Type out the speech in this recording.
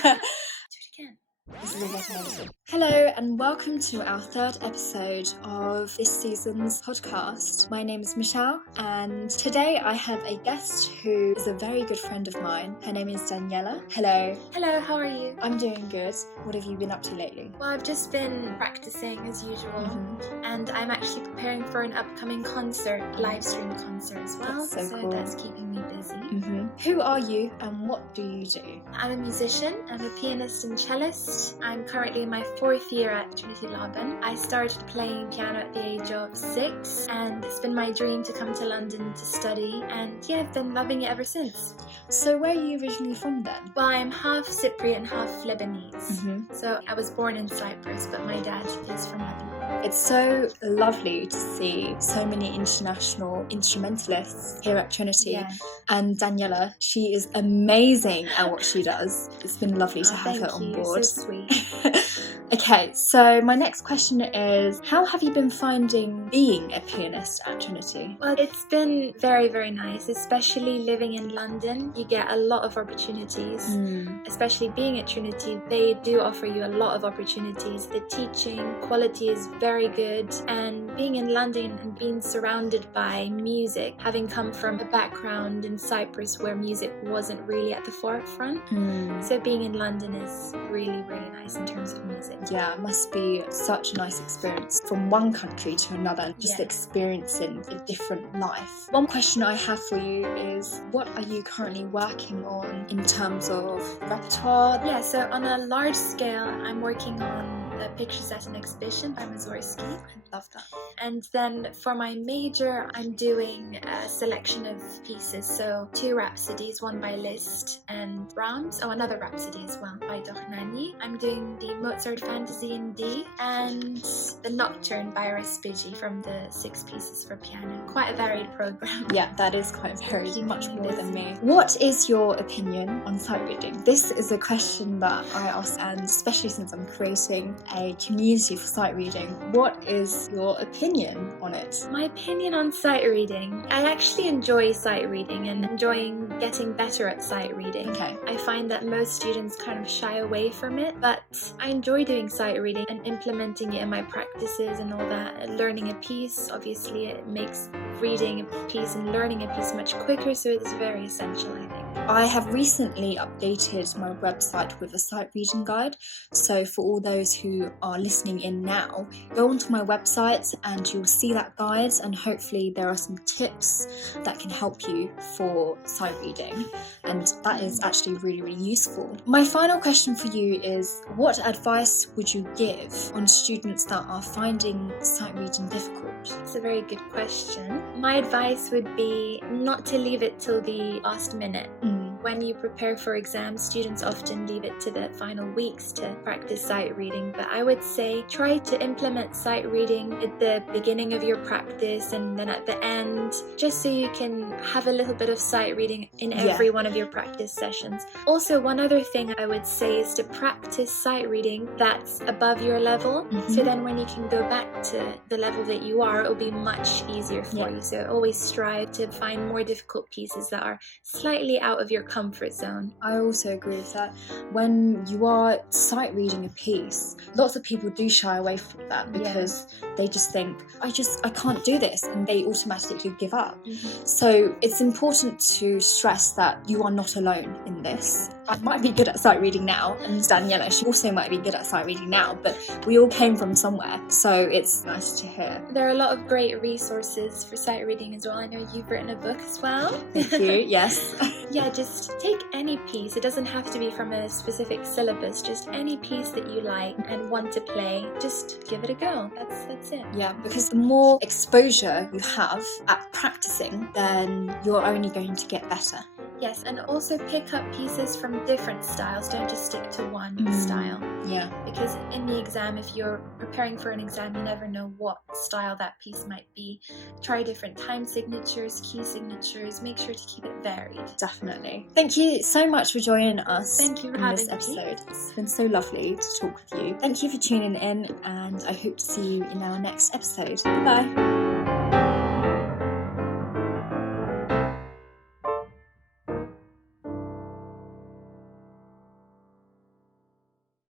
again. This is amazing. Hello and welcome to our third episode of this season's podcast. My name is Michelle and today I have a guest who is a very good friend of mine. Her name is Daniella. Hello. Hello, how are you? I'm doing good. What have you been up to lately? Well, I've just been practicing as usual, and I'm actually preparing for an upcoming concert, live stream concert as well. That's so cool. That's keeping me busy. Who are you and what do you do? I'm a musician. I'm a pianist and cellist. I'm currently in my 4th year at Trinity Laban. I started playing piano at the age of 6, and it's been my dream to come to London to study, and yeah, I've been loving it ever since. So where are you originally from then? Well, I'm half Cypriot and half Lebanese. So I was born in Cyprus, but my dad is from Lebanon. It's so lovely to see so many international instrumentalists here at Trinity. Yeah. And Daniella, she is amazing at what she does. It's been lovely to have her on board. So sweet. Okay, so my next question is, how have you been finding being a pianist at Trinity? Well, it's been very, very nice, especially living in London. You get a lot of opportunities, especially being at Trinity. They do offer you a lot of opportunities. The teaching quality is very good, and being in London and being surrounded by music, having come from a background in Cyprus where music wasn't really at the forefront. So being in London is really, really nice in terms of music. Yeah, it must be such a nice experience from one country to another, just experiencing a different life. One question I have for you is, what are you currently working on in terms of repertoire? Yeah, so on a large scale, I'm working on the Pictures at an Exhibition by Mussorgsky. I love that. And then for my major, I'm doing a selection of pieces. So 2 rhapsodies, one by Liszt and Brahms. Oh, another rhapsody as well by Dochnani. I'm doing the Mozart Fantasy in D and the Nocturne by Respighi from the 6 pieces for piano. Quite a varied program. Yeah, that is quite varied, much more than me. What is your opinion on sight reading? This is a question that I ask, and especially since I'm creating a community for sight reading, what is your opinion on it? My opinion on sight reading, I actually enjoy sight reading and enjoying getting better at sight reading. Okay. I find that most students kind of shy away from it, but I enjoy doing sight reading and implementing it in my practices and all that. Learning a piece, obviously it makes reading a piece and learning a piece much quicker, so it's very essential, I think. I have recently updated my website with a sight reading guide, so for all those who are listening in now, go onto my website and you'll see that guide, and hopefully there are some tips that can help you for sight reading, and that is actually really, really useful. My final question for you is, what advice would you give on students that are finding sight reading difficult? It's a very good question. My advice would be not to leave it till the last minute. When you prepare for exams, students often leave it to the final weeks to practice sight reading, but I would say try to implement sight reading at the beginning of your practice and then at the end, just so you can have a little bit of sight reading in every one of your practice sessions. Also, one other thing I would say is to practice sight reading that's above your level, so then when you can go back to the level that you are, it'll be much easier for you. So always strive to find more difficult pieces that are slightly out of your comfort zone. I also agree with that. When you are sight reading a piece, lots of people do shy away from that because they just think, I can't do this, and they automatically give up. So it's important to stress that you are not alone in this. I might be good at sight reading now, and Daniella, she also might be good at sight reading now, but we all came from somewhere, so it's nice to hear. There are a lot of great resources for sight reading as well. I know you've written a book as well. Thank you, yes. Yeah, just take any piece. It doesn't have to be from a specific syllabus, just any piece that you like and want to play. Just give it a go. That's it. Yeah, because the more exposure you have at practicing, then you're only going to get better. Yes, and also pick up pieces from different styles. Don't just stick to one style. Yeah. Because in the exam, if you're preparing for an exam, you never know what style that piece might be. Try different time signatures, key signatures. Make sure to keep it varied. Definitely. Thank you so much for joining us. Thank you for in having this me. episode. It's been so lovely to talk with you. Thank you for tuning in, and I hope to see you in our next episode. Bye.